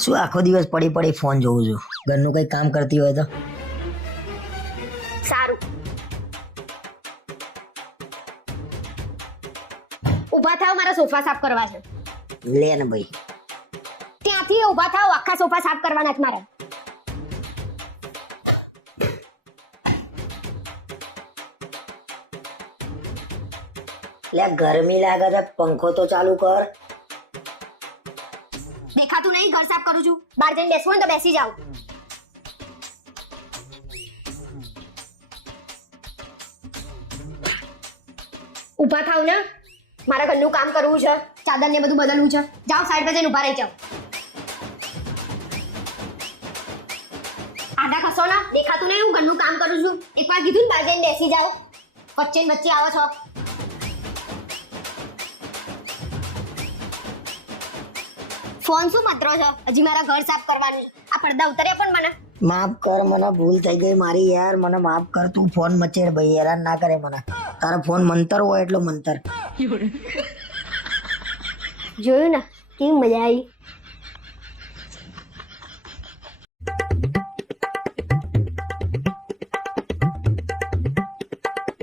શું આખો દિવસ પડી પડી ફોન જોઉં છું? ઘરનું કઈ કામ કરતી હોય તો સારું. ઊભા થાવ, મારા સોફા સાફ કરવા છે. લે ને ભાઈ. ત્યાંથી ઊભા થાવ, આખા સોફા સાફ કરવાના છે મારે. લે ગરમી લાગે છે, પંખો તો ચાલુ કર. દેખાતું નહીં ઘર સાફ કરું છું. બહાર જઈને બેસવું ને તો બેસી જાવ. ઊભા થાવ ને, મારા ઘરનું કામ કરવું છે, ચાદર ને બધું બદલવું છે. જાઓ સાઈડ પર જઈને ઊભા રહી જાઓ. આડા ખસો ને, દેખાતું નહીં હું ઘરનું કામ કરું છું. એકવાર કીધું ને બહાર જઈને બેસી જાઓ. વચ્ચે ને વચ્ચે આવો છો. ફોન શું મતરો છો? હજી મારા ઘર સાફ કરવાનું. આ પડદા ઉતર્યા પણ મને. માફ કર, મને ભૂલ થઈ ગઈ મારી યાર. મને માફ કર, તું ફોન મચેડ ભાઈ, હેરાન ના કરે મને. તારો ફોન મંતર હોય એટલો મંતર. જોયું ને કેવી મજા આવી.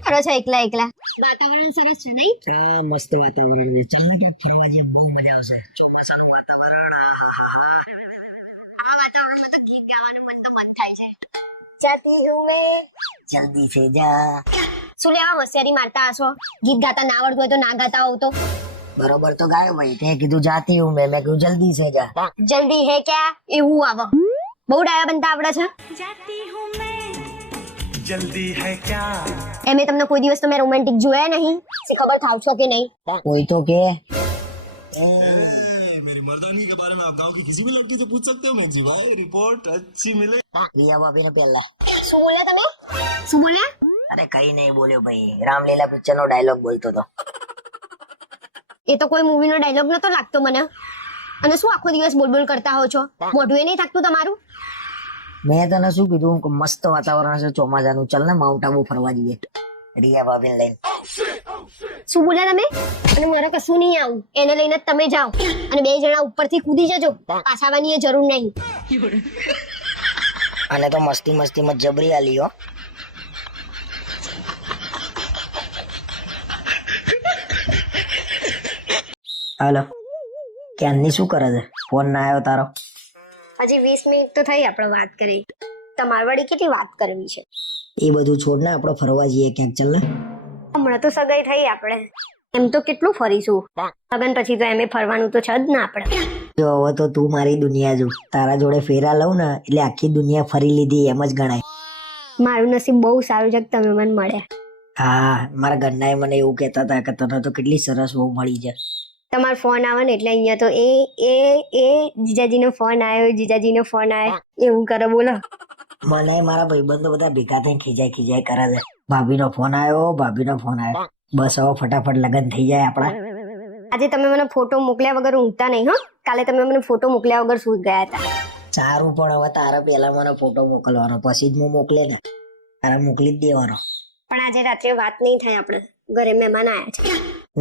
કરો છો એકલા એકલા? વાતાવરણ સરસ છે નહીં? હા મસ્ત વાતાવરણ છે. ચાલ ને કે ફરવા જઈએ, બહુ મજા આવશે. ચોમાસાનું વાતાવરણ. આ વાતાવરણમાં તો ગીત ગાવાનું મન તો મન થાય છે. જાતી હું મેં જલ્દી સે જા. શું લેવા હોશિયારી મારતા હશો? ગીત ગાતા ના આવડતું હોય તો ના ગાતા હોવ તો બરોબર તો ગાયો ભાઈ. તે કીધું જાતી હું મેં કીધું જલ્દી સે જા. જલ્દી હે ક્યા એવું આવો. બહુ ડાયા બનતા આવડે છે. जल्दी है क्या? એમે તમને કોઈ દિવસ તો મેં રોમેન્ટિક જોયા નહીં. સી ખબર થાવ છો કે નહીં? કોઈ તો કે मेरी मर्दानी के बारे में आप गांव की किसी भी लड़की से पूछ सकते हो मैं जी भाई रिपोर्ट अच्छी मिले. રિયા ભાભી ને પહેલા. શું બોલ્યા તમે? શું બોલ્યા? અરે કઈ નહીં બોલ્યો ભાઈ. રામલીલા પિક્ચર નો ડાયલોગ બોલતો હતો. એ તો કોઈ મૂવી નો ડાયલોગ નતો લાગતો મને. અને શું આખો દિવસ બોલબોલ કરતા હો છો? મોઢું એ નહીં થાકતું તમારું? મેં તને શું કીધું કે મસ્ત વાતાવરણ છે ચોમાસાનું, ચાલ ને માઉન્ટ આબુ ફરવા જઈએ રિયા ભાભીને લઈને. શું બોલ્યા તમે? અને મારે કશું નહીં આવું. એને લઈને જ તમે જાઓ અને બે જણા ઉપરથી કૂદી જજો. પાછાવાની એ જરૂર નહીં. અને તો મસ્તી મસ્તીમાં જબરી આલી હો. હાલો, ક્યાંની શું કરે છે? ફોન ના આવ્યો તારો? હજી 20 મિનિટ તો થઈ આપણે વાત કરી. તમારે વળી કેટલી વાત કરવી છે? એ બધું છોડ ને, આપણે ફરવા જઈએ ક્યાંક. ચાલ ને. હમણાં તો સગાઈ થઈ આપણે. એમ તો કેટલું ફરીશું. લગન પછી તો એમે ફરવાનું તો છે જ ને આપણે. જો હવે તો તું મારી દુનિયા જો. તારા જોડે ફેરા લઉં ને એટલે આખી દુનિયા ફરી લીધી એમ જ ગણાય. મારું નસીબ બહુ સારું છે કે તમે મને મળ્યા. હા, મારા ઘરના મને એવું કહેતા હતા કે તને તો કેટલી સરસ બહુ મળી છે. તમારો ફોન આવે ને એટલે અહીંયા તો એ જીજાજીનો ફોન આવ્યો, જીજાજીનો ફોન આવ્યો એવું કરે. બોલો, મને મારા ભાઈબંધો બધા ભેગા થઈને ખીજાય ખીજાય કરે છે. ભાભીનો ફોન આવ્યો, ભાભીનો ફોન આવ્યો. બસ હવે ફટાફટ લગન થઈ જાય આપણા. આજે તમે મને ફોટો મોકલ્યા વગર ઊંઘતા નહીં. હા, કાલે તમે મને ફોટો મોકલ્યા વગર સૂઈ ગયા હતા. સારું, પણ હવે તારા પહેલા મને ફોટો મોકલવાનો, પછી જ હું મોકલે ને. તારા મોકલી જ દેવાનો. પણ આજે રાત્રે વાત નહીં થાય. આપણે ઘરે મહેમાન આવ્યા છે.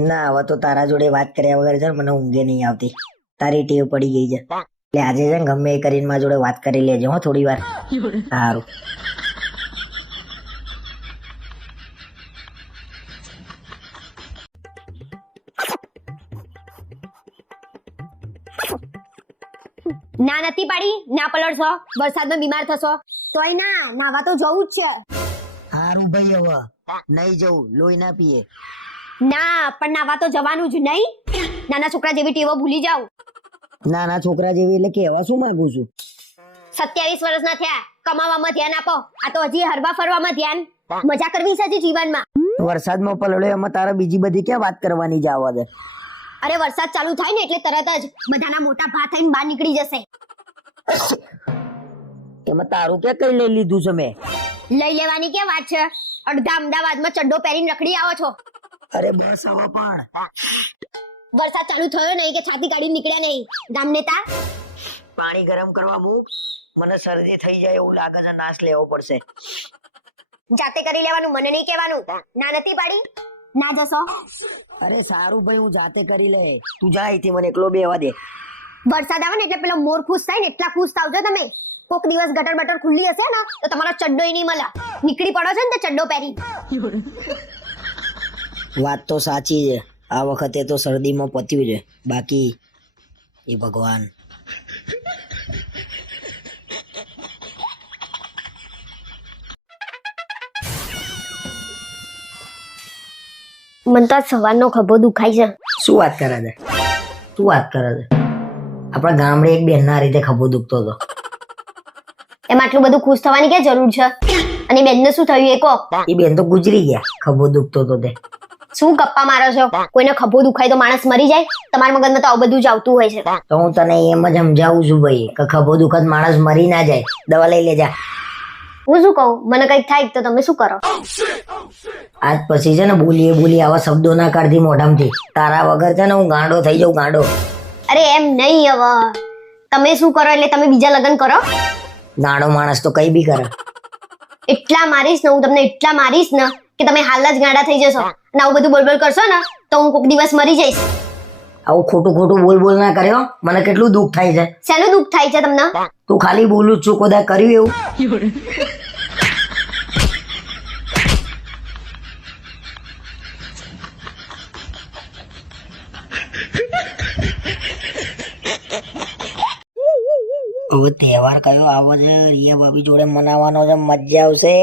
ના, હવે તો તારા જોડે વાત કર્યા વગર છે ને મને ઊંઘે નહીં આવતી. તારી ટેવ પડી ગઈ છે એટલે આજે છે ને ગમે એ કરીને મારા જોડે વાત કરી લેજો હો થોડી વાર. સારું. ના નથી પાડી, ના પલળશો, વરસાદમાં બીમાર થશો. તોય ના, નાવા તો જવું જ છે. સારું ભાઈ, હવે નહીં જવું, લોહી ના પીએ. ના, પણ નાવા તો જવાનું જ નહીં. નાના છોકરા જેવી ટેવો ભૂલી જાઓ. નાના છોકરા જેવી એટલે કેવા શું માંગુ છું? 27 વર્ષના થયા, કમાવામાં ધ્યાન આપો. આ તો હજી હરવા ફરવામાં ધ્યાન. મજા કરવી છે હજી જીવનમાં. વરસાદમાં પલળે એમાં તારે બીજી બધી ક્યાં વાત કરવાની જ આવવા દે. અરે વરસાદ ચાલુ થાય ને એટલે તરત જ બધાના મોટા ભા થઈને બહાર નીકળી જશે. એમાં તારું ક્યાં કઈ લઈ લીધું છે મેં? લઈ લેવાની કે વાત છે? અડધા અમદાવાદમાં ચડ્ડો પહેરીને રખડી આવો છો. અરે બસ હવે પણ. વરસાદ ચાલુ થયો નહીં કે છાતી કાઢી નીકળ્યા નહીં. ગામ નેતા પાણી ગરમ કરવા મૂક. મને શરદી થઈ જાય એવું લાગે છે, નાશ લેવો પડશે. જાતે કરી લેવાનું, મને નહીં કહેવાનું. ના નથી પાડી, ના જશો. અરે સારું ભાઈ, હું જાતે કરી લે. તું જા અહીંથી, મને એકલો બેવા દે. વરસાદ આવે ને એટલે પેલો મોર ખુશ થાય ને એટલા ખુશ થાવજો તમે. કોક દિવસ ગટર બટર ખુલ્લી હશે ને તો તમારો ચડ્ડોય નહીં મળે. નીકળી પડો છો ને તો ચડ્ડો પહેરી. વાત તો સાચી છે. આ વખતે તો શરદીમાં પત્યું છે, બાકી એ ભગવાન. મને તો સવારનો ખભો દુખાય છે. શું વાત કરે છે? શું વાત કરે છે? આપણા ગામડે એક બેન ના રીતે ખભો દુખતો હતો. એમાં આટલું બધું ખુશ થવાની ક્યાં જરૂર છે? અને બેનને શું થયું એ કહો. એ બેન તો ગુજરી ગયા, ખભો દુખતો હતો તે. શું ગપ્પા મારો છો? કોઈને ખભો દુખાય તો માણસ મરી જાય? તમારા મગજમાં તો આવું બધું જ આવતું હોય છે. તો હું તને એમ જ સમજાવું છું ભાઈ કે ખભો દુખત માણસ મરી ના જાય, દવા લઈ લેજા. હું શું કહું, મને કઈક થાય તો તમે શું કરો? આજ પછી છે ને બોલી આવા શબ્દો ના કાઢતી મોઢામાંથી. તારા વગર છે ને હું ગાંડો થઈ જાઉં, ગાંડો. અરે એમ નહીં, હવે તમે શું કરો એટલે તમે બીજા લગ્ન કરો? ગાંડો માણસ તો કઈ બી કરે. એટલા મારીશ ને હું તમને, એટલા મારીશ ને કે તમે હાલ જ ગાંડા થઈ જશો. અને આવું બધું બોલ કરશો ને તો હું કોક દિવસ મરી જઈશ. આવું ખોટું બોલ ના કર્યો, મને કેટલું દુઃખ થાય છે. શેનું દુઃખ થાય છે તમને? તું ખાલી બોલું જ છું, કદાચ કર્યું એવું? હવે તહેવાર કયો આવે છે? રિયા ભાભી જોડે મનાવવાનો છે, મજા આવશે.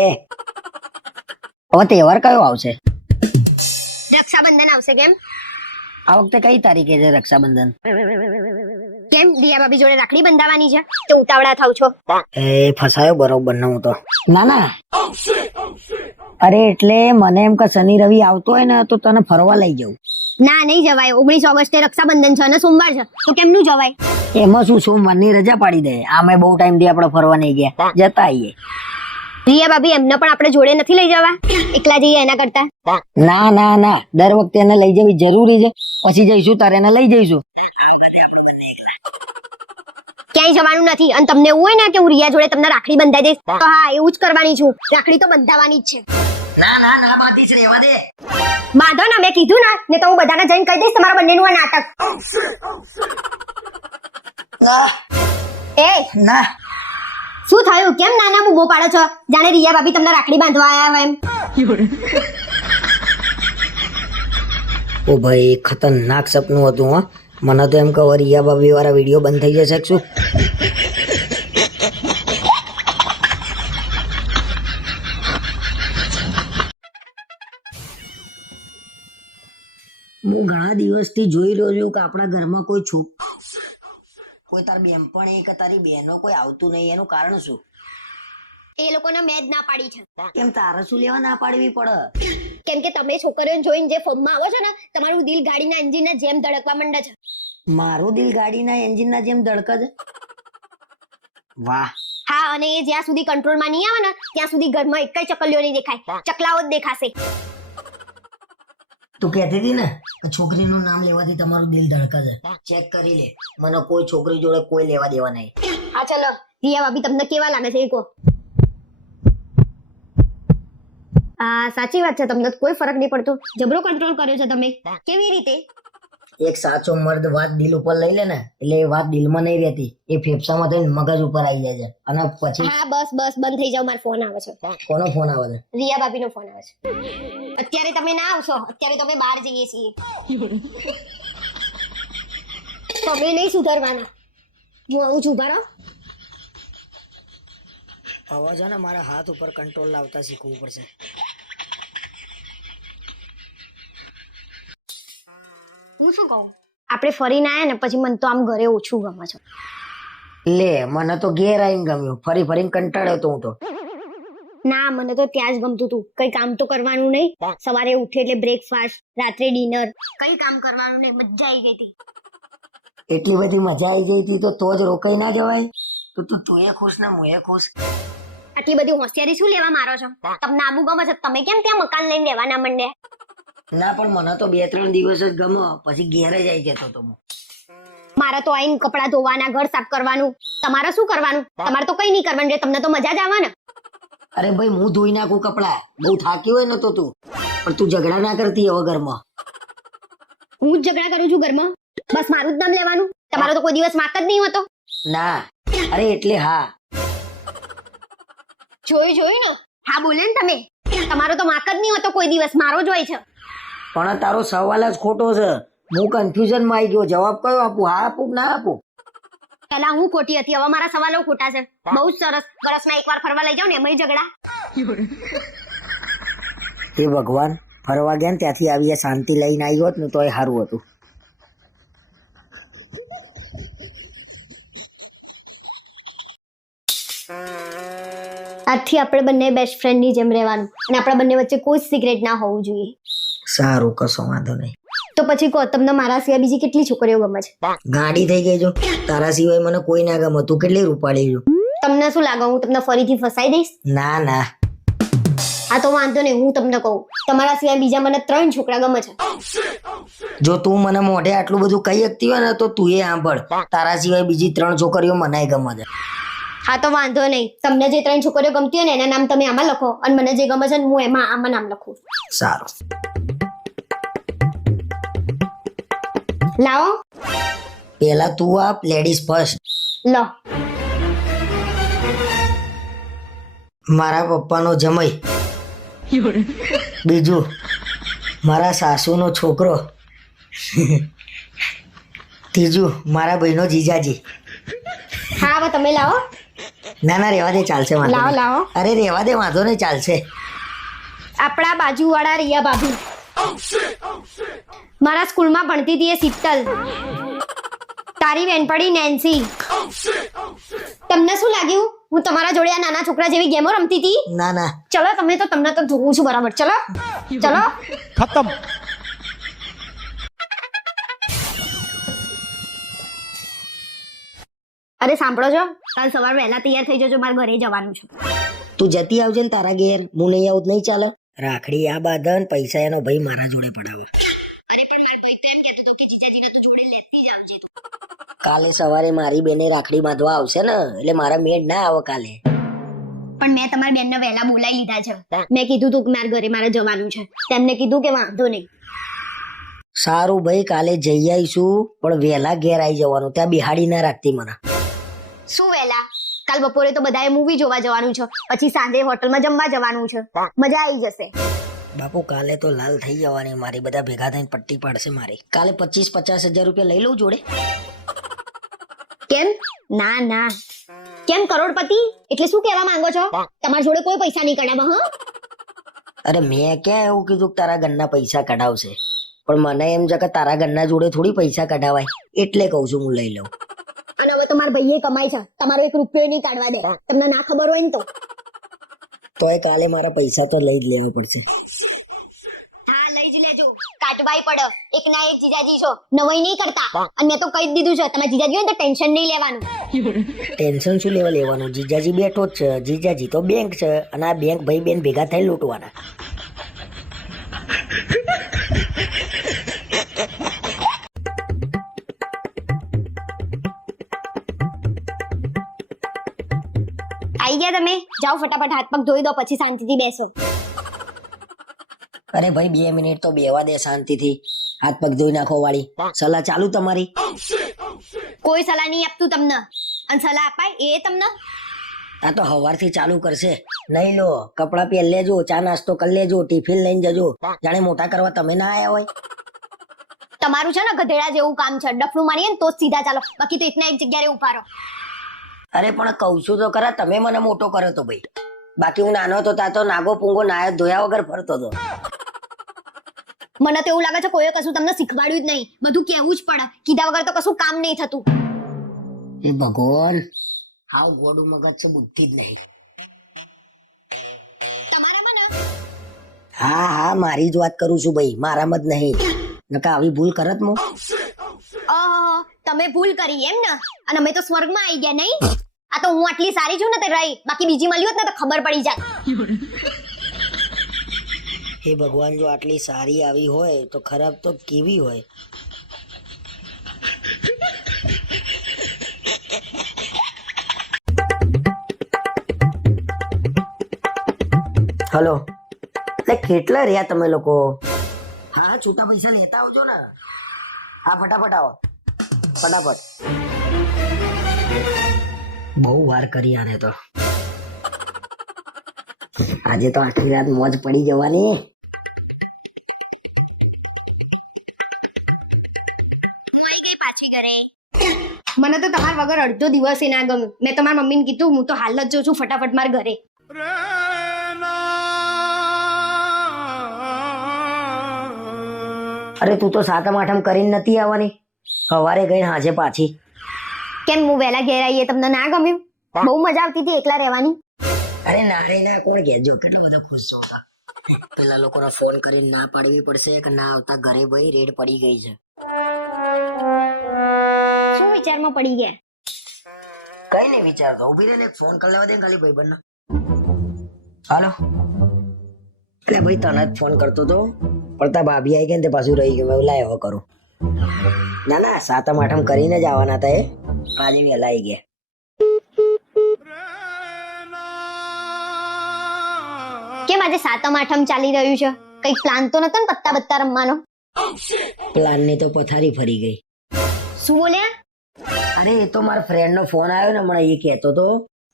હવે તહેવાર કયો આવશે? રક્ષાબંધન આવશે. કેમ આ વખતે કઈ તારીખે છે રક્ષાબંધન? કેમ રિયા ભાભી જોડે રાખડી બંધાવવાની છે તો ઉતાવળા થાવ છો? એ ફસાયો બરોબર ને હું તો. ના અરે એટલે મને એમ કે શનિ રવિ આવતો હોય ને તો તને ફરવા લઈ જાઉં. ના નહીં જવાય. 19 ઓગસ્ટે રક્ષાબંધન છે અને સોમવાર છે તો કેમનું જવાય? એમાં શું, સોમવારની રજા પાડી દે. આમે બહુ ટાઈમ થી આપણે ફરવા નહીં ગયા, જતા આવીએ. રિયા ભાભી એમને પણ આપણે જોડે નથી લઈ જવા? એકલા જઈએ એના કરતા. ના દર વખતે એને લઈ જવી જરૂરી છે. પછી જઈશું તારે એને લઈ જઈશું. ક્યાંય જવાનું નથી. અને તમને એવું હોય ને કે હું રિયા જોડે તમને રાખડી બંધાઈ દઈશ તો હા, એવું જ કરવાની છું. રાખડી તો બંધાવવાની જ છે. ના બાંધીશ, રહેવા દે. બાંધો ને, મેં કીધું ને તો હું બધાને જઈને કહી દઈશ તમારા બંનેનું આ નાટક. એ ના શું થયું? કેમ નાના બૂમો પાડો છો? જાણે રિયા ભાભી તમને રાખડી બાંધવા આયા હોય એમ. ઓ ભાઈ, ખતરનાક સપનું હતું. હા, મને તો એમ કે રિયા ભાભી વાળા વિડીયો બંધ થઈ જશે શું? હું ઘણા દિવસથી જોઈ રહ્યો છું કે આપણા ઘરમાં કોઈ તાર બેનપણી કે તારી બહેનો કોઈ આવતું નહીં. એનું કારણ શું? એ લોકોને મેં જ ના પાડી છે. કેમ તારે શું લેવા ના પાડવી પડે? કેમ કે તમે છોકરીઓને જોઈને જે ફોર્મમાં આવો છો ને, તમારું દિલ ગાડીના એન્જિનના જેમ ધડકવા માંડે છે. મારું દિલ ગાડીના એન્જિનના જેમ ધડકે છે? વાહ. હા, અને એ જ્યાં સુધી કંટ્રોલમાં નહીં આવે ને ત્યાં સુધી ઘરમાં એકય ચકલીઓ નહીં દેખાય, ચકલાઓ જ દેખાશે. તું કહેતી હતી ને કે છોકરીનું નામ લેવાથી તમારું દિલ ધડકે છે. ચેક કરી લે, મને કોઈ છોકરી જોડે કોઈ લેવા દેવા નહીં. હા ચલો, રિયા ભાભી તમને કેવા લાગે છે એ કહો. સાચી વાત છે, તમને કોઈ ફરક નહીં પડતો. જબરો કંટ્રોલ કર્યો છે તમે. કેવી રીતે? એક સાચો મર્દ વાત દિલ ઉપર લઈ લે ને એટલે એ વાત દિલમાં નહીં રહેતી, એ ફેફસામાં થઈને મગજ ઉપર આવી જાય છે. અને પછી હા બસ બંધ થઈ જાવ, મારો ફોન આવે છે. કોનો ફોન આવે છે? રિયા ભાભીનો ફોન આવે છે. અત્યારે તમે ના આવશો, અત્યારે તમે બહાર જઈએ છીએ. તમે નહીં સુધરવાના. હું આવું છું, ઉભા રહો. હવે છે ને મારા હાથ ઉપર કંટ્રોલ લાવતા શીખવું પડશે. હું શું કહું, આપણે ફરીને આયા ને પછી મને તો આમ ઘરે ઓછું ગમે છે. લે, મને તો ઘેર આવીને ગમ્યું, ફરીને કંટાળ્યો તો હું તો. ના, મને તો ત્યાં જ ગમતું હતું. કઈ કામ તો કરવાનું નહીં. સવારે ઉઠે એટલે બ્રેકફાસ્ટ, રાત્રે ડિનર, કઈ કામ કરવાનું નહીં. મજા આવી ગઈ હતી. એટલી બધી મજા આવી ગઈ હતી તો જ રોકાઈ ના જવાય? તો તું એ ખુશ ને હું એ ખુશ. આટલી બધી હોશિયારી શું લેવા મારો છો? તમને આબુ ગમે છે, તમે કેમ ત્યાં મકાન લઈને રહેવાના મંડે? ના, પણ મને તો 2-3 દિવસ જ ગમો, પછી ઘેર જ આવી જતો તો હું. મારે તો આઈને કપડા ધોવાના, ઘર સાફ કરવાનું. તમારે શું કરવાનું? તમારે તો કઈ નહીં કરવાનું, તમને તો મજા જ આવે ને. અરે ભાઈ, હું ધોઈ નાખું કપડા, બહુ થાકી હોય ને તો તું. પણ તું ઝઘડા ના કરતી હવે ઘરમાં. હું જ ઝઘડા કરું છું ઘરમાં? બસ મારું જ નામ લેવાનું. તમારો તો કોઈ દિવસ વાંક જ નહીં હોતો. ના, અરે એટલે હા. જોયું ને, હા બોલે ને તમે. તમારો તો વાંક જ નહીં હોતો કોઈ દિવસ, મારો જ હોય છે. પણ તારો સવાલ જ ખોટો છે. હું કન્ફ્યુઝન માં આવી ગયો. જવાબ કયો આપું? હા આપું કે ના આપું? પેલા હું ખોટી હતી, હવે મારા સવાલો ખોટા છે. બહુ જ સરસ. વર્ષમાં એકવાર ફરવા લઈ જાવ ને એમાંય ઝઘડા. એ ભગવાન, ફરવા ગયા ને ત્યાંથી આવી શાંતિ લઈને આવી હોત ને તોય સારું હતું. આજથી આપણે બંને બેસ્ટ ફ્રેન્ડ ની જેમ રહેવાનું અને આપણા બંને વચ્ચે કોઈ સિક્રેટ ના હોવું જોઈએ. સારું, કશો વાંધો નહીં. તો પછી કહો, તમને મારા સિવાય બીજી કેટલી છોકરીઓ ગમે છે? ગાડી થઈ ગઈ જો. તારા સિવાય મને કોઈ ના ગમે. તું કેટલી રૂપાળી છું. તમને શું લાગે હું તમને ફરીથી ફસાઈ દઈશ? ના ના. આ તો વાંધો નહીં, હું તમને કહું, તમારા સિવાય બીજા મને 3 છોકરા ગમે છે. જો તું મને મોઢે આટલું બધું કહી શકતી હોય ને તો તું એ સાંભળ. તારા સિવાય બીજી 3 છોકરીઓ મને ગમે છે. હા તો વાંધો નહીં, તમને જે 3 છોકરીઓ ગમતી હોય ને એના નામ તમે આમાં લખો અને મને જે ગમે છે ને હું એમાં આમાં નામ લખું. સારું. લાવો. પેલા તું આપ, લેડીઝ ફર્સ્ટ. લો. મારા પપ્પાનો જમાઈ. બીજું મારા સાસુનો છોકરો. ત્રીજું મારા ભાઈનો જીજાજી. હા હવે તમે લાવો. ના ના, રેવા દે, ચાલશે. વાંધો લાવો નહીં. લાવો. અરે રેવા દે, વાંધો નહીં, ચાલશે. આપણા બાજુવાળા રિયા ભાભી. મારા સ્કૂલમાં ભણતી હતી એ શીતલ. તારી બેનપણી નેન્સી. તમને શું લાગ્યું હું તમારા જોડે આ નાના છોકરા જેવી ગેમો રમતી હતી? ના ના. ચલો તમને તો જોઉં છું બરાબર. ચલો ચલો. ખતમ. અરે સાંભળો છો, કાલ સવારે વહેલા તૈયાર થઈ જજો, મારે ઘરે જવાનું છે. તું જતી આવજે ને તારા ઘેર. હું નહીં આવું નહીં ચાલે. રાખડી આ બાંધન, પૈસા એનો ભાઈ મારા જોડે પડાવે. કાલે સવારે મારી બેને રાખડી બાંધવા આવશે ને એટલે મારા મેળ ના આવે કાલે. પણ મેં તમારી બેનને વહેલા બોલાવી લીધા છે. મેં કીધું તું કે મારા ઘરે મારે જવાનું છે. તેમને કીધું કે વાંધો નહીં. સારું ભાઈ, કાલે જઈ આવીશું, પણ વહેલા ઘેર આવી જવાનું. ત્યાં બિહાડી ના રાખતી મને. શું વહેલા? કાલ બપોરે તો બધાએ મૂવી જોવા જવાનું છે, પછી સાંજે હોટલમાં જમવા જવાનું છે. મજા આવી જશે. બાપુ કાલે તો લાલ થઈ જવાની મારી. બધા ભેગા થઈને પટ્ટી પાડશે મારી. કાલે 25-50 હજાર રૂપિયા લઈ લઉં જોડે. કેમ? ના ના. કેમ કરોડપતિ? એટલે શું કહેવા માંગો છો? તમારી જોડે કોઈ પૈસા નહીં કઢાવા. હા, અરે મેં ક્યાં એવું કીધું કે તારા ઘરના પૈસા કઢાવશે, પણ મને એમ છે કે તારા ઘરના જોડે થોડી પૈસા કઢાવાય, એટલે કહું છું હું લઈ લઉં. અને હવે તો મારા ભાઈએ કમાય છે, તમારો 1 રૂપિયો નહીં કાઢવા દે. તમને ના ખબર હોય ને તો. તોય કાલે મારા પૈસા તો લઈ જ લેવા પડશે. હા લઈ જ લેજો. કાટવાઈ પડે. એક ના એક જીજાજી છો, નવાઈ નહીં કરતા. અને મેં તો કહી જ દીધું છે, તમે જીજાજી હોય ને તો ટેન્શન નહીં લેવાનું. ટેન્શન શું લેવાનું? જીજાજી બેઠો જ છે. જીજાજી તો બેંક છે અને આ બેંક ભાઈ બેન ભેગા થઈ લૂંટવાના. આઈ ગયા તમે? જાઓ ફટાફટ હાથ પગ ધોઈ દો, પછી શાંતિથી બેસો. અરે ભાઈ 2 મિનિટ તો બેવા દે શાંતિથી. હાથ પગ ધોઈ નાખો વાળી. સલાહ ચાલુ તમારી? કોઈ સલાહ નહીં આપતું તમને. અને સલાહ અપાય એ તમને? આ તો હવારથી ચાલુ કરશે. લઈ લો, કપડા પહેર લેજો, ચા નાસ્તો કરી લેજો, ટિફિન લઈને જજો. જાણે મોટા કરવા તમે ના આયા હોય. તમારું છે ને ગધેડા જેવું કામ છે. ડફલું મારીએ ને તો જ સીધા ચાલો, બાકી તો એકના એક જગ્યાએ ઉભા રહો. અરે પણ કહું છું તો ખરા, તમે મને મોટો કર્યો તો ભાઈ. બાકી હું નાનો હતો ત્યાં તો નાગો પૂંગો નાયા ધોયા વગર ફરતો હતો. મને તો એવું લાગે છે કોઈએ કશું તમને શીખવાડ્યું જ નહીં. બધું કહેવું જ પડે. કીધા વગર તો કશું કામ નહીં થતું. એ ભગવાન, હાવ ગોડું મગજ છે, બુદ્ધિ જ નહીં. તમારામાં ને? હા હા, મારી જ વાત કરું છું ભાઈ, મારામાં જ નહીં. નકા આવી ભૂલ કરત મો. તમે ભૂલ કરી એમ ને? અને અમે તો સ્વર્ગમાં આવી ગયા નહીં? આ તો હું આટલી સારી છું ને તે રહી, બાકી બીજી મળી હોત ને તો ખબર પડી જાત. હે ભગવાન, જો આટલી સારી આવી હોય તો ખરાબ તો કેવી હોય. હલો, એટલે કેટલા રહ્યા તમે લોકો? હા, છૂટા પૈસા લેતા આવજો ને. હા, ફટાફટ આવો. ફટાફટ. બહુ વાર કરી આને તો. આજે તો આખી રાત મોજ પડી જવાની. મને તો તમારા વગર અડધો દિવસ ના ગમે. મેં તમારા મમ્મીને કીધું હું તો હાલ જ જઉં છું ફટાફટ માર ઘરે. અરે તું તો સાતમ આઠમ કરીને નથી આવવાની, સવારે ગઈ હાજે પાછી. કેમ હું વહેલા ઘેર આવીએ તમને ના ગમ્યું? બહુ મજા આવતી હતી એકલા રહેવાની. અરે ના રે ના, કોણ કહેજો કેટલો બધો ખુશ છો. પેલા લોકોને ફોન કરીને ના પાડવી પડશે કે ના આવતા ઘરે ભાઈ રેડ પડી ગઈ છે. શું વિચારમાં પડી ગયા? કઈ નહીં વિચારતો, ઉભી રહે ને ફોન કરી લેવા દે ખાલી ભાઈ બંને. હાલો. એટલે ભાઈ તને જ ફોન કરતો તો પણ તા ભાભી આવી ગઈ ને તે પાછું રહી ગયું. મેં લાય હવે કરું. ના ના, સાતમ આઠમ કરીને જ આવવાના હતા એ, આજે વહેલા આવી ગયા. કેમ આજે સાતમ આઠમ ચાલી રહ્યું છે? કઈક પ્લાન તો નતો ને પત્તા બત્તા રમવાનો? પ્લાન ની તો પથારી ફરી ગઈ. શું બોલ્યા? અરે એ તો મારા ફ્રેન્ડ નો ફોન આવ્યો ને હમણાં, એ કહેતો તો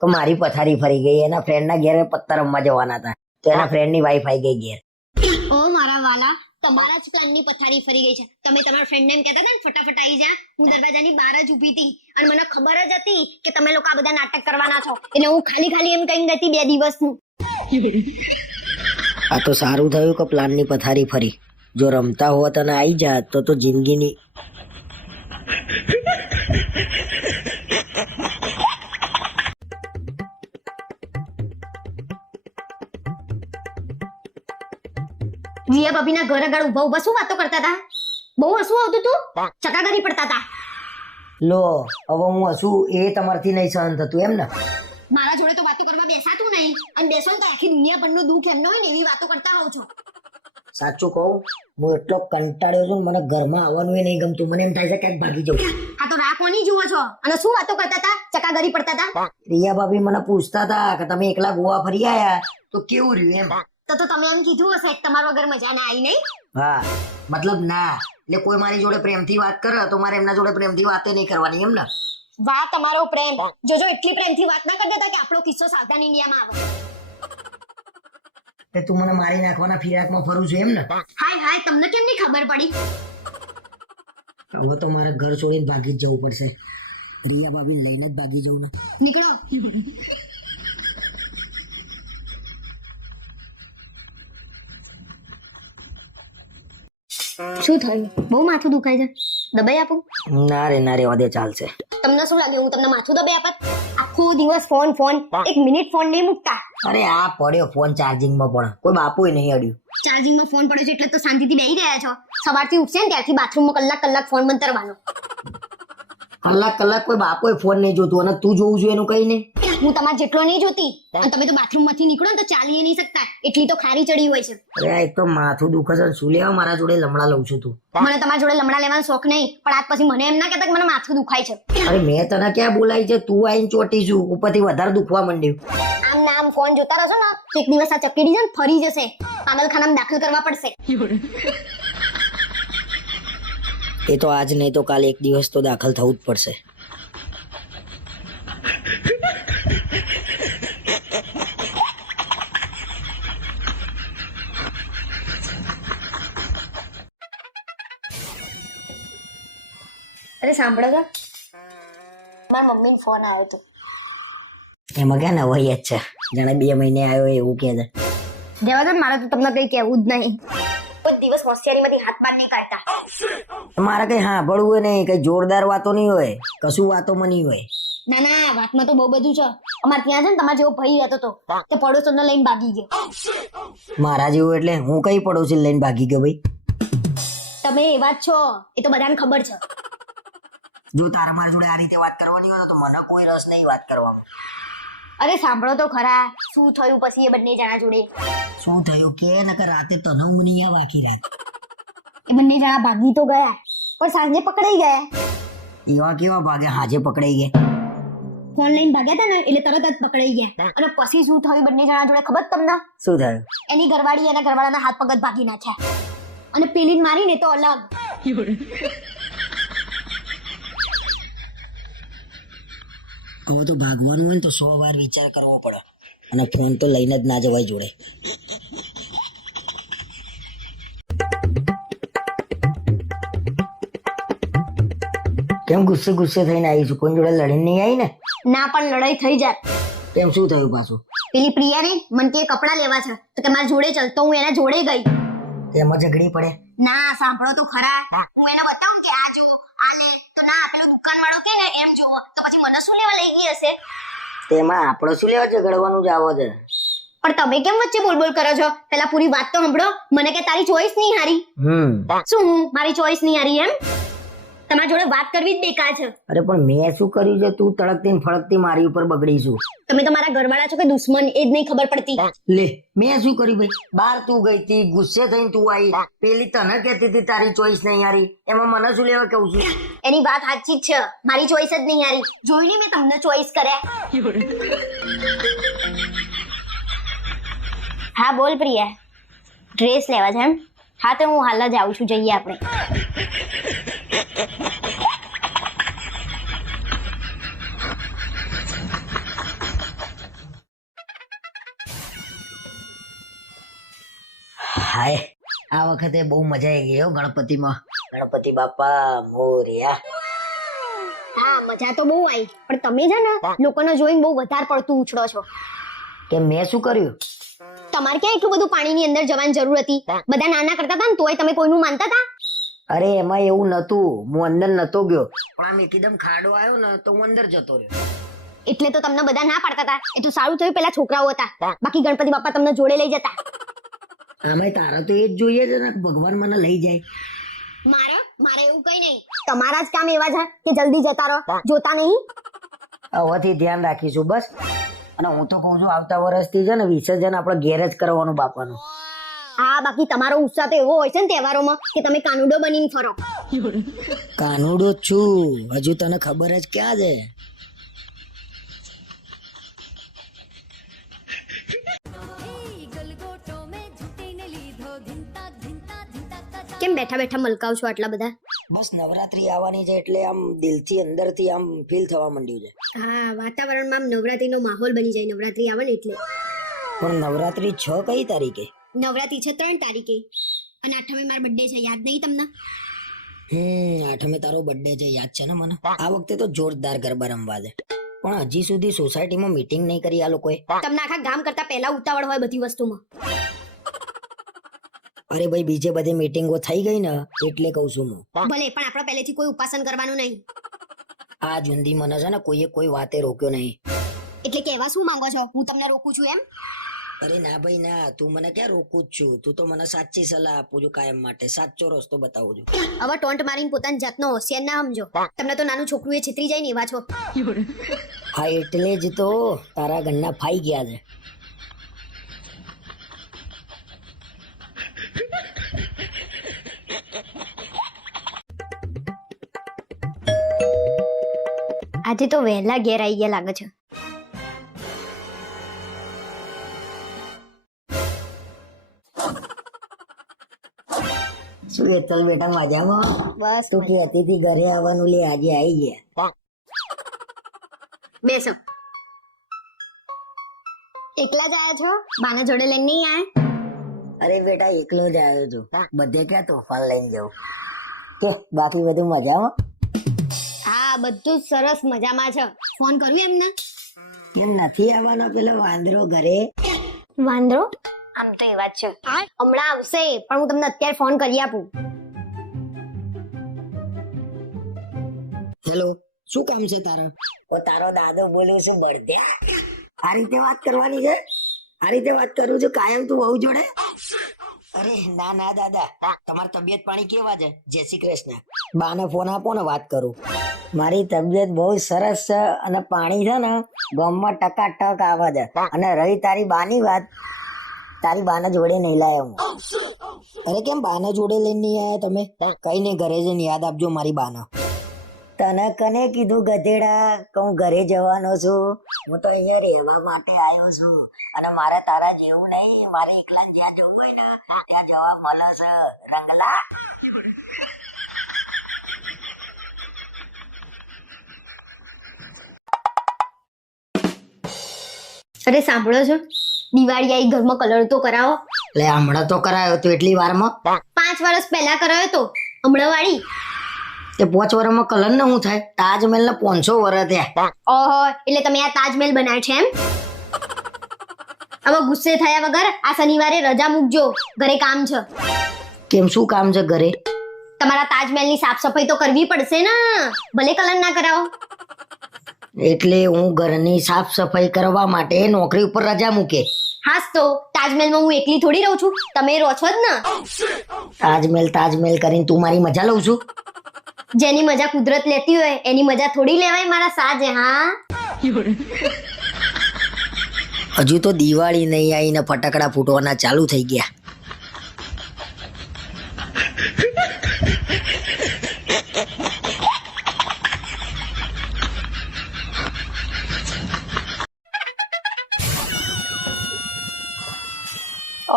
કે મારી પથારી ફરી ગઈ. એના ફ્રેન્ડ ના ઘેર પત્તા રમવા જવાના હતા તો એના ફ્રેન્ડ ની વાઈફ આવી ગઈ ઘેર. ઓ મારા વાલા, તમારા જ પ્લાનની પથારી ફરી ગઈ છે. તમે તમારા ફ્રેન્ડને એમ કહેતા હતા ને ફટાફટ આવી જા, હું દરવાજાની બહાર જ ઊભી હતી અને મને ખબર જ હતી કે તમે લોકો આ બધા નાટક કરવાના છો, એટલે હું ખાલી ખાલી એમ કહીને ગઈ 2 દિવસનું. આ તો સારું થયું કે પ્લાન ની પથારી ફરી. જો રમતા હોત અને આવી જાત તો જિંદગીની. જીયા ભાભીના ઘર આગળ ઊભા ઊભા શું વાતો કરતા હતા? બહુ હસવું આવતું તું, ચકાગરી પડતા હતા. લો હવે હું હસું એ તમારથી નહીં સહન થતું એમ ને? મારા જોડે તો વાતો કરવા બેસાતું નહીં, અને બેસો ને તો આખી દુનિયા પરનું દુઃખ એમનો હોય ને એવી વાતો કરતા હોવ છો. સાચું કહું, હું એટલો કંટાળ્યો છું ને મને ઘરમાં આવવાનું એ નહીં ગમતું. મને એમ થાય છે ક્યાંક ભાગી જવું. આ તો રાહ કોની જુઓ છો? અને શું વાતો કરતા હતા? ચકાગરી પડતા હતા. રિયા ભાભી મને પૂછતા હતા કે તમે એકલા ગોવા ફરી આયા તો કેવું રહ્યું એમ. તો તમે એમ કીધું હશે કે તમારા વગર મજા ના આવી નહીં? હા મતલબ ના, એટલે કોઈ મારી જોડે પ્રેમથી વાત કરે તો મારે એમના જોડે પ્રેમથી વાતે નહીં કરવાની એમ ને? વાહ તમારો પ્રેમ. જોજો એટલી પ્રેમથી વાત ના કરી દેતા કે આપણો કિસ્સો સાવધાન ઇન્ડિયામાં આવે. એ તું મને મારી નાખવાના ફિરાકમાં ફરું છું એમ ને? હાય હાય, તમને કેમ નહીં ખબર પડી? હવે તો મારે ઘર છોડીને ભાગી જ જવું પડશે. રિયા ભાભી લઈને જ ભાગી જવું ને. નીકળો. શું થયું? બહુ માથું દુખાય છે, દબાઈ આપું? ના રે ના રે, વધે ચાલશે. તમને શું લાગે હું તમને માથું દબાઈ આપત? આખો દિવસ ફોન ફોન, 1 મિનિટ ફોન નહીં મૂકતા. અરે આ પડ્યો ફોન ચાર્જિંગમાં, પણ કોઈ બાપુએ નહીં અડ્યું. ચાર્જિંગમાં ફોન પડ્યો છે એટલે તો શાંતિથી બેહી રહ્યા છો. સવારથી ઉઠશે ને ત્યારથી બાથરૂમમાં કલાક ફોન મંતરવાનો. કલાક કોઈ બાપુએ ફોન નહીં જોતું અને તું જોવું જોઈએ એનું કઈ નહીં. હું તમારે જેટલો નહીં જોતી, અને તમે તો બાથરૂમમાંથી નીકળો ને તો ચાલી નહીં શકતા, એટલી તો ખારી ચડી હોય છે. અરે એક તો માથું દુખે છે, શું લેવા મારા જોડે લમડા લઉં છું તું? મને તમારા જોડે લમડા લેવાનો શોખ નહીં, પણ આજ પછી મને એમ ના કહેતા કે મને માથું દુખાય છે. અરે મેં તને ક્યાં બોલાવી છે? તું આઈને ચોટી છું, ઉપરથી વધારે દુખવા માંડ્યું. આમ ના આમ ફોન જોતા રહેશો ને તો એક દિવસ આ ચકેડી છે ને ફરી જશે, પાગલખાનામાં દાખલ કરવા પડશે. એ તો આજ નહીં તો કાલે એક દિવસ તો દાખલ થવું જ પડશે. અરે સાંભળો તો, મારા મમ્મીનો ફોન આવ્યો હતો. એમાં ક્યાં નવાઈ જ છે? જાણે 2 મહિને આવ્યો એવું કે છે. જવા દો, મારે તો તમને કઈ કહેવું જ નહીં. કોઈ દિવસ હોશિયારીમાંથી હાથ બાર નહીં કાઢતા. મારે કઈ સાંભળવું હોય નહીં, કઈ જોરદાર વાતો નહીં હોય, કશું વાતોમાં નહીં હોય. ના ના, વાતમાં તો બહુ બધું છે. અમારે ત્યાં છે ને તમારે જેવો ભાઈ રહેતો હતો, તે પડોશીને લઈને ભાગી ગયો. મારા જેવું એટલે હું કઈ પડોશી લઈને ભાગી ગયો ભાઈ? તમે એવા જ છો, એ તો બધાને ખબર છે. જો તારે મારા જોડે આ રીતે વાત કરવાની હોય તો મને કોઈ રસ નહીં વાત કરવામાં. અરે સાંભળો તો ખરા, શું થયું પછી એ બંને જણા જોડે? શું થયું કે નકર રાતે તને ઊંઘ નહીં આવે આખી રાત. એ બંને જણા ભાગી તો ગયા, પણ સાંજે પકડાઈ ગયા. એવા કેવા ભાગે? હાજે પકડાઈ ગયા? ફોન લઈને ભાગ્યા હતા ને એટલે તરત જ પકડાઈ ગયા. અને પછી શું થયું બંને જણા જોડે ખબર તમને? શું થયું? એની ઘરવાળી એના ઘરવાળાના હાથ પગ જ ભાગી નાખ્યા, અને પેલી મારીને તો અલગ. હવે તો ભાગવાનું હોય ને તો 100 વાર વિચાર કરવો પડે અને ફોન તો લઈને જ ના જવાય જોડે. કેમ ગુસ્સે ગુસ્સે થઈને આવી છું? કોઈ જોડે લડીને નહીં આવી ને? ના પણ લડાઈ થઈ જાય. કેમ, શું થયું પાછું? પેલી પ્રિયા ને મને કે કપડાં લેવા છે તો કે મારા જોડે ચાલ, તો હું એના જોડે ગઈ. એમાં ઝઘડી પડે? ના, સાંભળો તો ખરા. હું એને બતાવું કે આ જો, આ લે, તો ના પેલો દુકાનવાળો કે ને એમ જોવો, તો પછી મને શું લેવા લઈ ગઈ હશે? તેમાં આપણે શું લેવા ઝઘડવાનું જ આવો છે? પણ તમે કેમ વચ્ચે બોલબોલ કરો છો? પેલા પૂરી વાત તો સાંભળો. મને કે તારી ચોઈસ નહીં હારી. શું મારી ચોઈસ નહીં હારી એમ? તમારા જોડે વાત કરવી જ બેકાર છે. અરે પણ મેં શું કર્યું છે? તું તડકતી ને ફળકતી મારી ઉપર બગડીશું. તમે તો મારા ઘરવાળા છો કે દુશ્મન એ જ નહીં ખબર પડતી. લે, મેં શું કર્યું ભાઈ? બહાર તું ગઈ તી, ગુસ્સે થઈને તું આવી, પેલી તને કહેતી હતી તારી ચોઈસ નહીં હારી, એમાં મને શું લેવા કહું છું? એની વાત સાચી જ છે, મારી ચોઈસ જ નહીં હારી. જોઈને મેં તમને ચોઈસ કર્યા. હા બોલ પ્રિયા, ડ્રેસ લેવા છે એમ? હા તો હું હાલ જ આવું છું, જઈએ આપણે. હાય, આ વખતે બહુ મજા આવી ગઈ હો ગણપતિમાં. ગણપતિ બાપા મોરયા. હા મજા તો બહુ આવી, પણ તમે છે ને લોકોને જોઈને બહુ વધારે પડતું ઉછળો છો. કે મેં શું કર્યું? તમારે ક્યાં એટલું બધું પાણીની અંદર જવાની જરૂર હતી? બધા નાના કરતા હતા ને તોય તમે કોઈનું માનતા હતા? અરે એમાં એવું નતું, હું અંદર નતો ગયો, પણ આમ એકદમ ખાડો આવ્યો ને તો હું અંદર જતો રહ્યો. એટલે તો તમને બધા ના પાડતા હતા. એટલું સારું થયું પેલા છોકરાઓ હતા, બાકી ગણપતિ બાપા તમને જોડે લઈ જતા. આમાં તારા તો એ જ જોઈએ છે ને, ભગવાન મને લઈ જાય. મારે એવું કઈ નહીં. તમારા જ કામ એવા છે કે જલ્દી જતા રહો, જોતા નહીં. હવેથી ધ્યાન રાખીશું બસ. અને હું તો કહું છું આવતા વર્ષથી છે ને વિસર્જન આપણે ઘેર જ કરવાનું બાપાનું. હા, બાકી તમારો ઉત્સાહ તો એવો હોય છે ને તહેવારોમાં કે તમે કાનુડો બનીને ફરો. કાનુડો જ છું, હજુ તને ખબર જ ક્યાં છે? કેમ બેઠા બેઠા મલકાવ છો આટલા બધા? બસ નવરાત્રી આવવાની છે એટલે આમ દિલથી અંદરથી આમ ફીલ થવા માંડ્યું છે. હા, વાતાવરણમાં આમ નવરાત્રીનો માહોલ બની જાય નવરાત્રી આવે ને એટલે. પણ નવરાત્રી 6 કઈ તારીખે? નવરાત્રી છે 3 તારીખે અને 8મે મારો બર્થડે છે, યાદ નહીં તમને? 8મે તારો બર્થડે છે, યાદ છે ને મને. આ વખતે તો જોરદાર ગરબા રમવા છે, પણ હજી સુધી સોસાયટીમાં મીટિંગ નહીં કરી આ લોકોએ. તમને આખા ગામ કરતા પહેલા ઉતાવળ હોય બધી વસ્તુમાં. અરે ભાઈ, બીજે બધી મીટિંગો થઈ ગઈ ને એટલે કહું છું હું. ભલે, પણ આપણે પહેલેથી કોઈ ઉપાસન કરવાનું નહીં. આ જુંદી મને છે ને કોઈએ કોઈ વાતે રોક્યો નહીં. એટલે કહેવા શું માંગો છો? હું તમને રોકું છું એમ? અરે ના ભાઈ ના, તું મને ક્યાં રોકું જ છું? તું તો મને સાચી સલાહ આપું છું, કાયમ માટે સાચો રસ્તો બતાવું છું. હવે ટોન્ટ મારીને પોતાની જાતનો હોશિયાર ના સમજો. તમને તો નાનું છોકરું એ છેતરી જાય ને એવા છો. હા, એટલે જ તો તારા ઘરના ફાઈ ગયા છે. આજે તો વહેલા ઘેર આવી ગયા લાગે છે. શું હેતલ બેટા મજામાં? બસ તું કહેતી હતી ઘરે આવવાનું, લે આજે આવી ગયા. બેસો. એકલા જ આયા છો? બાના જોડે લઈને નહીં આયા? અરે બેટા એકલો જ આવ્યો છું, બધે ક્યાં તોફાન લઈને જાઉં. કે બાકી બધું મજામાં? હા, બધું જ સરસ મજામાં છે. ફોન કર્યું એમને? કેમ નથી આવવાનો પેલો વાંદરો ઘરે? વાંદરો? આમ તો એ વાત છે, હમણાં આવશે, પણ હું તમને અત્યારે ફોન કરી આપું. હેલો, શું કામ છે તારા? ઓ તારો દાદો બોલું છું, બળદ્યા. આ રીતે વાત કરવાની છે? આ રીતે વાત કરું છું કાયમ તું વહુ જોડે? અરે ના ના દાદા, તમારી તબિયત પાણી કેવા છે? જય શ્રી કૃષ્ણ. બાને ફોન આપો ને વાત કરું. મારી તબિયત બહુ સરસ છે અને પાણી છે ને ગામમાં ટકાટક આવે છે. અને રહી તારી બાની વાત, તારી બાના જોડે નહીં લાયા હું. અરે કેમ બાના જોડે લઈને નહીં આયા તમે? કઈ નહીં, ઘરે જઈને યાદ આપજો મારી બાના. તને કને કીધું ગધેડા કે હું ઘરે જવાનો છું? હું તો અહીંયા રહેવા માટે આવ્યો છું અને મારે તારા જેવું નહીં, મારે એકલા જ્યાં જવું હોય ને ત્યાં જવા મળે છે રંગલા. અરે સાંભળો છો, દિવાળી આવી, ઘરમાં કલર તો કરાવો. એટલે હમણાં તો કરાયો તો એટલી વારમાં 5 વર્ષ પહેલા કરાયો તો, હમણાં વાળી. તે 5 વર્ષમાં કલર ને શું થાય? તાજમહેલ ને 500 વર્ષ થયા. ઓહો, એટલે તમે આ તાજમહેલ બનાવ્યો છે એમ? હવે ગુસ્સે થયા વગર આ શનિવારે રજા મૂકજો, ઘરે કામ છે. કેમ, શું કામ છે ઘરે? તમારા તાજમહેલની સાફ સફાઈ તો કરવી પડશે ને, ભલે કલર ના કરાવો. એટલે હું ઘરની સાફ સફાઈ કરવા માટે નોકરી ઉપર રજા મૂકે? હાસ તો, તાજમહેલમાં હું એકલી થોડી રહું છું, તમે રહો છો જ ને. તાજમહેલ કરીને તું મારી મજા લઉં છું? જેની મજા કુદરત લેતી હોય એની મજા થોડી લેવાય મારા સાજે. હા, હજુ તો દિવાળી નહીં આવી ને ફટાકડા ફૂટવાના ચાલુ થઈ ગયા.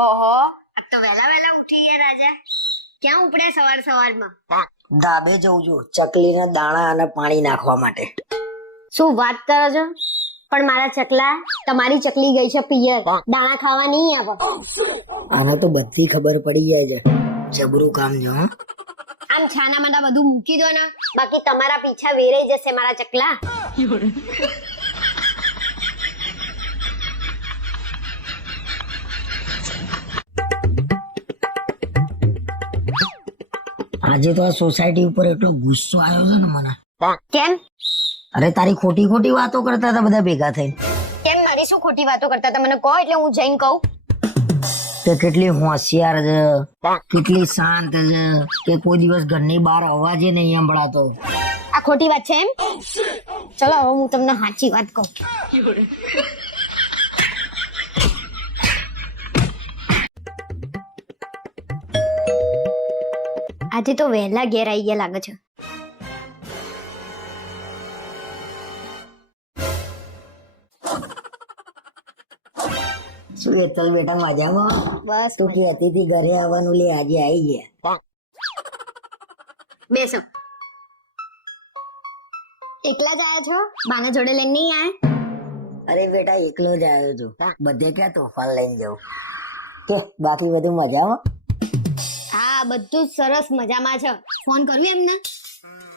ઓહો, આ તો વહેલા વહેલા ઉઠી ગયા રાજા. ક્યાં ઉપડ્યા સવાર સવારમાં? ધાબે જઉં છું ચકલીના દાણા અને પાણી નાખવા માટે. શું વાત કરો છો? પણ મારા ચકલા, તમારી ચકલી ગઈ છે પિયર, દાણા ખાવા નહીં આવે. આને તો બધી ખબર પડી જાય છે. જબરું કામ છે. હં? આમ છાના માના બધું મૂકી દો ને, બાકી તમારા પીછા વેરાઈ જશે મારા ચકલા. આજે તો આ સોસાયટી ઉપર એટલો ગુસ્સો આવ્યો છે ને મને. કેમ? અરે તારી ખોટી ખોટી વાતો કરતા હતા બધા ભેગા થઈને. કેમ મારી શું ખોટી વાતો કરતા હતા મને કહો, એટલે હું જઈને કહું. કે કેટલી હોશિયાર છે, કેટલી શાંત છે, કે કોઈ દિવસ ઘરની બહાર અવાજે નહીં સંભળાતો. આ ખોટી વાત છે એમ? ચલો હવે હું તમને સાચી વાત કહું. આજે તો વહેલા ઘેર આવી ગયા લાગે છે. શું હેતલ બેટા મજામાં? બસ તું કહેતી હતી ઘરે આવવાનું, લે આજે આવી ગયા. બેસો. એકલા જ આવ્યા છો? બાના જોડે લઈને નહીં આયા? અરે બેટા એકલો જ આવ્યો છું, બધે ક્યાં તોફાન લઈને જાઉં. કે બાકી બધું મજામાં? હા, બધું જ સરસ મજામાં છે. ફોન કર્યું એમને?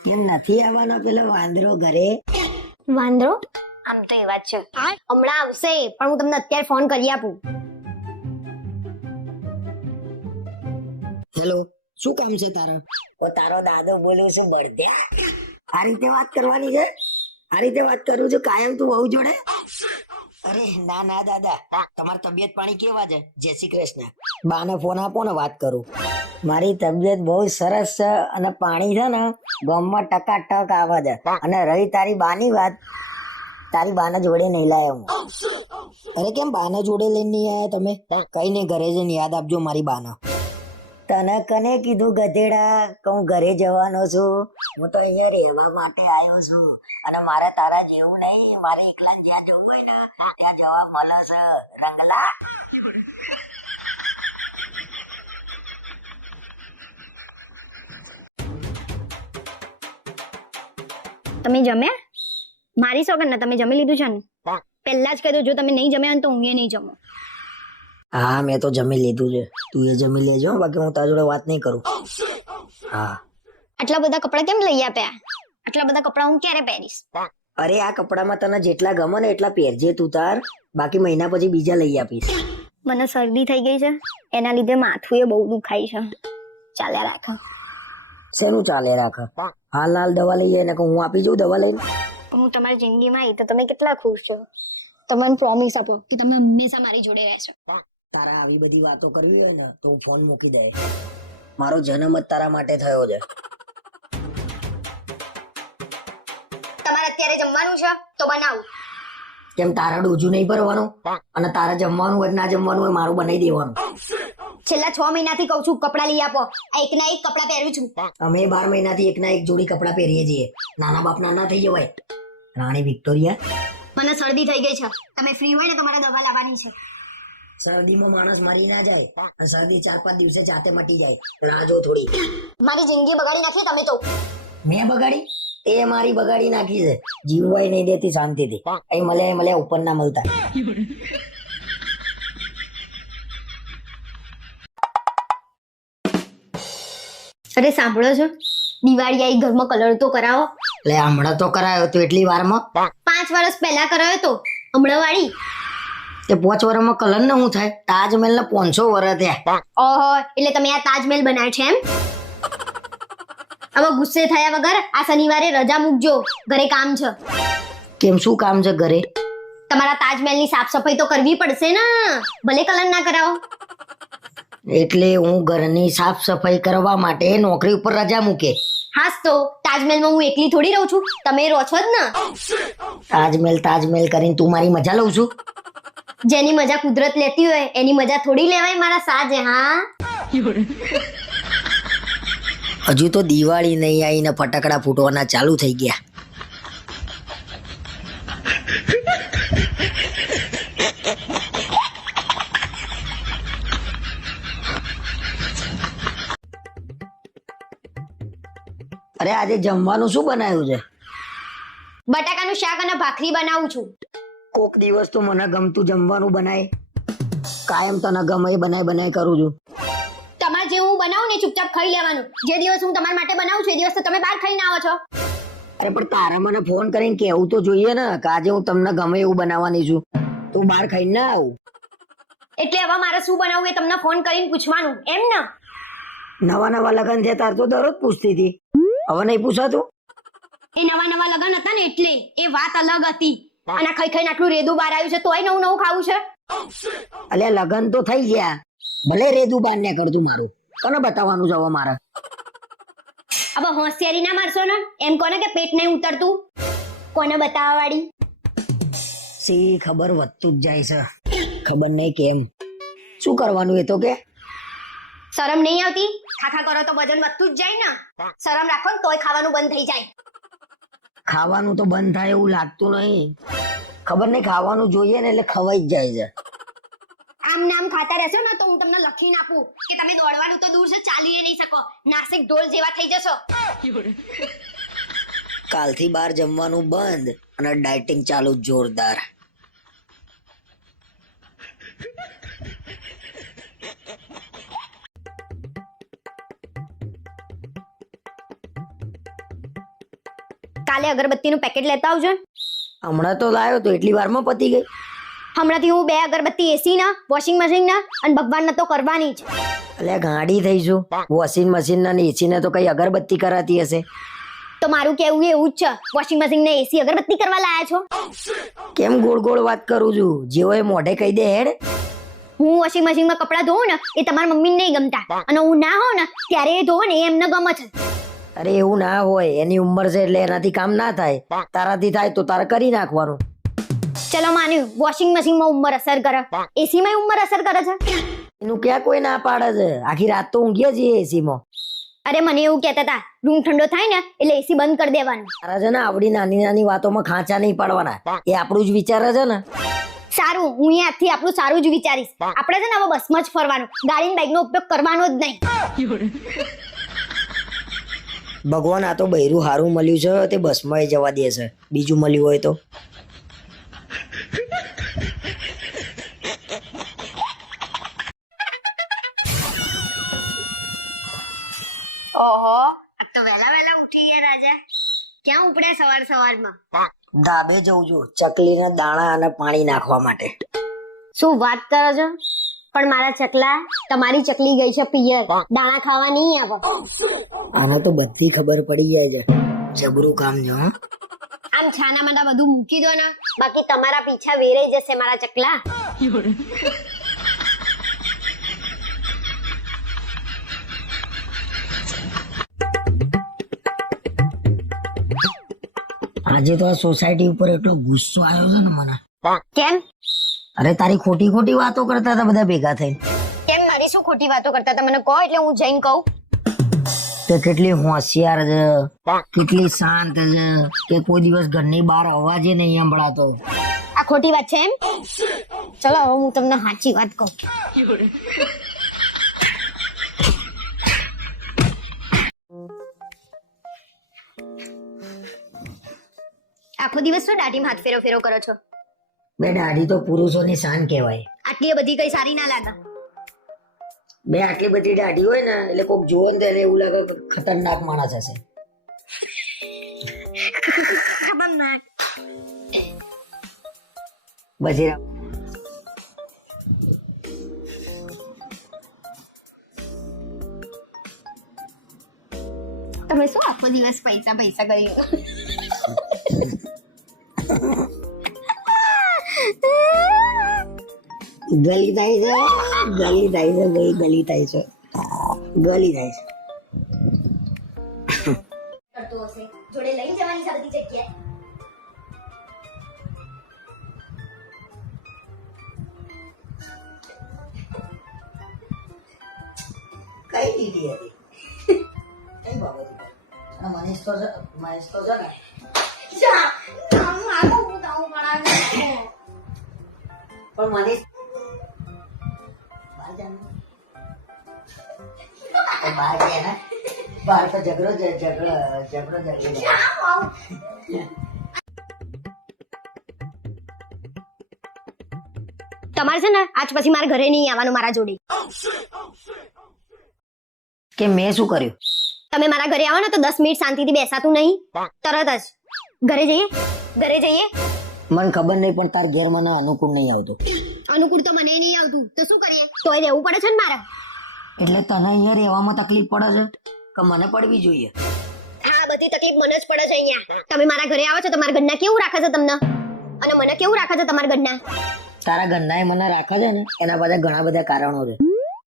કેમ નથી આવવાનો પેલો વાંદરો ઘરે? વાંદરો? આમ તો એ વાત છે, હમણાં આવશે, પણ હું તમને અત્યારે ફોન કરી આપું. હેલો, શું કામ છે તારા? ઓ તારો દાદો બોલું છું બળદ્યા. આ રીતે વાત કરવાની છે? આ રીતે વાત કરું છું કાયમ તું વહુ જોડે? અરે ના ના દાદા, તમારી તબિયત પાણી કેવા છે? જય શ્રી કૃષ્ણ. બાને ફોન આપો ને વાત કરું. મારી તબિયત બહુ સરસ છે અને પાણી છે ને ગામમાં ટકાટક આવે છે. અને રહી તારી બાની વાત, તારી બાના જોડે નહીં લાયો હું. અરે કેમ બાના જોડે લઈને નહીં આયા તમે? કઈ નહીં, ઘરે જઈને યાદ આપજો મારી બાના. તને કને કીધું ગધેડા કે હું ઘરે જવાનો છું? હું તો અહીંયા રહેવા માટે આવ્યો છું અને મારે તારા જેવું નહીં, મારે એકલા જ્યાં જવું હોય ને ત્યાં જવા મળે છે રંગલા. તમે જમ્યા? મારી સોગન ને તમે જમી લીધું છે ને? પહેલા જ કહી દો, જો તમે નહીં જમ્યા ને તો હું એ નહીં જમું. હા, મેં તો જમી લીધું છે, તું એ જમી લેજો, બાકી હું તારા જોડે વાત નહીં કરું. હા. આટલા બધા કપડા કેમ લઈ આપ્યા? આટલા બધા કપડા હું ક્યારે પહેરીશ? અરે આ કપડામાં તને જેટલા ગમે ને એટલા પહેરજે તું તાર, બાકી મહિના પછી બીજા લઈ આપીશ. મને શરદી થઈ ગઈ છે, એના લીધે માથું એ બહુ દુખાય છે. ચાલ્યા રાખો. શેનું ચાલે રાખ? હાલ દવા લઈ જાય ને હું આપી જાઉં દવા લઈને. હું તમારી જિંદગીમાં આવી તો તમે કેટલા ખુશ છો? તમે પ્રોમિસ આપો કે તમે હંમેશા મારી જોડે રહેશો. તારા આવી બધી વાતો કરવી હોય ને તો હું ફોન મૂકી દે. મારો જન્મ જ તારા માટે થયો છે. તમારે અત્યારે જમવાનું છે તો બનાવું. કેમ તારા ડોજું નહીં ભરવાનું? અને તારા જમવાનું હોય ના જમવાનું હોય મારું બનાવી દેવાનું. છેલ્લા 6 મહિનાથી કહું છું કપડા લઈ આપો. આ એકના એક કપડા પહેરું છું. અમે 12 મહિનાથી એકના એક જોડી કપડા પહેરીએ છીએ. નાના બાપ નાના થઈ જવાય. રાણી વિક્ટોરિયા, મને શરદી થઈ ગઈ છે, તમે ફ્રી હોય ને તો મારે દવા લાવવાની છે. શરદીમાં માણસ મરી ના જાય અને શરદી 4-5 દિવસે જાતે મટી જાય. રાહ જો થોડી. મારી જિંદગી બગાડી નાખી તમે તો. મેં બગાડી? એ મારી બગાડી નાખી છે. જીવવાય નહીં દેતી શાંતિથી. અહીં મળ્યા ઉપર ના મળતા. અરે સાંભળો છો, દિવાળી આવી, ઘરમાં કલર તો કરાવો. એટલે હમણાં તો કરાયો તો એટલી વારમાં 5 વર્ષ પહેલા કરાયો તો, હમણાં વાળી. તે 5 વર્ષમાં કલર ને શું થાય? તાજમહેલ ને 500 વર્ષ થયા. ઓહો, એટલે તમે આ તાજમહેલ બનાવ્યો છે એમ? હવે ગુસ્સે થયા વગર આ શનિવારે રજા મૂકજો, ઘરે કામ છે. કેમ, શું કામ છે ઘરે? તમારા તાજમહેલની સાફ સફાઈ તો કરવી પડશે ને, ભલે કલર ના કરાવો. એટલે હું ઘરની સાફ સફાઈ કરવા માટે નોકરી ઉપર રજા મૂકે? હાસ તો, તાજમહેલમાં હું એકલી થોડી રહું છું, તમે રહો છો જ ને. તાજમહેલ કરીને તું મારી મજા લઉં છું? જેની મજા કુદરત લેતી હોય એની મજા થોડી લેવાય મારા સાજે. હા, હજુ તો દિવાળી નહીં આવી ને ફટાકડા ફૂટવાના ચાલુ થઈ ગયા. અરે આજે જમવાનું શું બનાવ્યું છે? બટાકાનું શાક અને ભાખરી બનાવું છું. કોક દિવસ તો મને ગમતું જમવાનું બનાય. કાયમ તને ગમે એ બનાય કરું છું. તમારે જે હું બનાવું ને ચૂપચાપ ખાઈ લેવાનું. જે દિવસ હું તમારા માટે બનાવું છું એ દિવસ તો તમે બહાર ખાઈને આવો છો. અરે પણ તારે મને ફોન કરીને કેવું તો જોઈએ ને કે આજે હું તમને ગમે એવું બનાવવાની છું. તું બહાર ખાઈને ના આવું. એટલે હવે મારે શું બનાવવું એ તમને ફોન કરીને પૂછવાનું એમ ને? નવા લગન થયા તાર તો દરરોજ પૂછતી હતી, હવે નહીં પૂછાતું? એ નવા લગન હતા ને એટલે એ વાત અલગ હતી. અને ખાઈને આટલું રેદું બહાર આવ્યું છે તોય નવું ખાવું છે. અલ્યા લગન તો થઈ ગયા, ભલે રેદું બાર ને કરતું મારું. કોને બતાવવાનું છે હવે મારે? હવે હોશિયારી ના મારશો ને, એમ કોને કે પેટ નહીં ઉતરતું, કોને બતાવવા વાળી? સી ખબર વધતું જ જાય છે, ખબર નહીં કેમ. શું કરવાનું એ તો કે? શરમ નહીં આવતી? ખાખા કરો તો વજન વધતું જ જાય ને. શરમ રાખો ને તોય ખાવાનું બંધ થઈ જાય. ખાવાનું તો બંધ થાય એવું લાગતું નહીં. ખબર નહીં, ખાવાનું જોઈએ ને એટલે ખવાઈ જ જાય છે. આમ નામ ખાતા રહેશો ને તો હું તમને લખીને આપું કે તમે દોડવાનું તો દૂર છે, ચાલી નહીં શકો, નાસિક ઢોલ જેવા થઈ જશો. કાલથી બહાર જમવાનું બંધ અને ડાયટિંગ ચાલુ જોરદાર. કાલે અગરબત્તીનું પેકેટ લેતા આવજો. હમણાં તો લાવ્યો તો એટલી વારમાં પતી ગઈ. હમણાંથી હું 2 અગરબત્તી એસી ના, વોશિંગ મશીન ના અને ભગવાનના તો કરવાની જ. એટલે ગાડી થઈશું. વોશિંગ મશીન ના ને એસી ને તો કઈ અગરબત્તી કરાતી હશે? તો મારું કેવું એવું જ છે, વોશિંગ મશીન ને એસી અગરબત્તી કરવા લાયા છો. કેમ ગોળ વાત કરું છું? જેવો એ મોઢે કહી દે હેડ. હું વોશિંગ મશીનમાં કપડાં ધોઉં ને એ તમારા મમ્મીને નહીં ગમતા, અને હું ના હોઉં ને ત્યારે એ ધોવો ને એ એમને ગમે છે. અરે એવું ના હોય, એની ઉંમર છે એટલે એનાથી કામ ના થાય. તારાથી થાય તો તારે કરી નાખવાનું. ચલો માન્યું, વોશિંગ મશીનમાં ઉંમર અસર કરે, એસી માં ઉંમર અસર કરે છે. એનું ક્યાં કોઈ ના પાડે છે? આખી રાત તો ઊંઘીએ છીએ એસી માં. અરે મને એવું કહેતા હતા રૂમ ઠંડો થાય ને એટલે એસી બંધ કરી દેવાનું. તારા છે ને આવડી નાની વાતોમાં ખાંચા નહીં પડવાના. એ આપણું જ વિચારે છે ને. સારું, હું અહીંયાથી આપણું સારું જ વિચારીશ. આપણે છે ને હવે બસમાં જ ફરવાનું, ગાડી બાઇક નો ઉપયોગ કરવાનો જ નહીં. ભગવાન આ તો બૈરું હારું મળ્યું છે તે બસમાં જવા દે છે, બીજું મળ્યું હોય તો. ઓહો, આ તો વેલા ઉઠી ગયા રાજા. ક્યાં ઉપડ્યા સવારમાં? ધાબે જઉં છું ચકલીના દાણા અને પાણી નાખવા માટે. શું વાત કરો છો? પણ મારા ચકલા, તમારી ચકલી ગઈ છે પિયર, દાણા ખાવા નહીં આવે. આને તો બધી ખબર પડી જાય છે. જબરું કામ છે. આમ છાના માના બધું મૂકી દો ને, બાકી તમારા પીછા વેરાઈ જશે મારા ચકલા. આજે તો આ સોસાયટી ઉપર એટલો ગુસ્સો આવ્યો છે ને મને. કેમ? અરે તારી ખોટી વાતો કરતા હતા બધા ભેગા થઈને. કેમ મારી શું ખોટી વાતો કરતા હતા મને કહો એટલે હું જઈને કહું. તે કેટલી હોશિયાર છે, કેટલી શાંત છે, કે કોઈ દિવસ ઘરની બહાર અવાજે નહીં સંભળાતો. આ ખોટી વાત છે એમ? ચલો હવે હું તમને સાચી વાત કહું. આખો દિવસ શું દાઢીમાં હાથ ફેરો ફેરો કરો છો? બે દાઢી તો પુરુષોની શાન કહેવાય. આટલી બધી કઈ સારી ના લાગે. બે આટલી બધી દાઢી હોય ને એટલે કોક જોવે ને ત્યારે એવું લાગે કે ખતરનાક માણસ હશે. ખતરનાક. બજી તમે શું આખો દિવસ પૈસા પૈસા કરી ગલી થાય છે, ગલી થાય છે ભાઈ, ગલી થાય છે, ગલી થાય છે. કરતો હશે જોડે લઈ જવાની છે બધી જગ્યાએ. કઈ દીધી હતી કઈ બાબત ઉપર? અને મનીષ તો છે, મહેશ તો છે ને જા હું આવું હું તાવું પડાવે. પણ મનીષ બહાર જાને બહાર ગયા ને બહાર તો ઝઘડો તમારે છે ને આજ પછી મારા ઘરે નહીં આવવાનું મારા જોડે. કે મેં શું કર્યું? તમે મારા ઘરે આવો ને તો 10 મિનિટ શાંતિથી બેસાતું નહીં, તરત જ ઘરે જઈએ. મને ખબર નહીં પણ તાર ઘેર મને અનુકૂળ નહીં આવતું. અનુકૂળ તો મને નહીં આવતું તો શું કરીએ? તોય રહેવું પડે છે ને મારે. એટલે તને અહીંયા રહેવામાં તકલીફ પડે છે કે મને પડવી જોઈએ? હા, બધી તકલીફ મને જ પડે છે અહીંયા. તમે મારા ઘરે આવો છો તો મારા ઘરના કેવું રાખે છે તમને, અને મને કેવું રાખે છે તમારા ઘરના? તારા ઘરના મને રાખે છે ને એના બધા ઘણા બધા કારણો છે.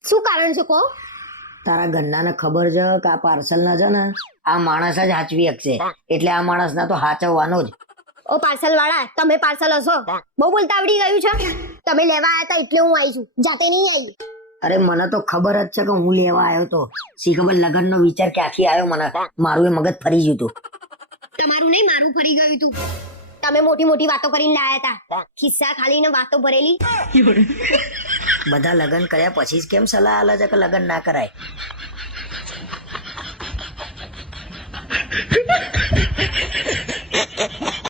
શું કારણ છે કહો? તારા ઘરનાને ખબર છે કે આ પાર્સલ ના છે ને આ માણસ જ હાચવી શકશે, એટલે આ માણસ ના તો હાચવવાનો જ. ઓ પાર્સલ વાળા, તમે પાર્સલ હશો? બહુ બોલતા આવડી ગયું છે. તમે લેવા આવ્યા હતા એટલે હું આવી છું, જાતે નહીં આવી. અરે મને તો ખબર જ છે કે હું લેવા આવ્યો તો. શી ખબર લગ્નનો વિચાર ક્યાંથી આવ્યો મને, મારું એ મગજ ફરી ગયું હતું. તમારું નહીં, મારું ફરી ગયું હતું. તમે મોટી મોટી વાતો કરીને લાયા હતા, ખિસ્સા ખાલી ને વાતો ભરેલી. બધા લગ્ન કર્યા પછી જ કેમ સલાહ આલે છે કે લગ્ન ના કરાય?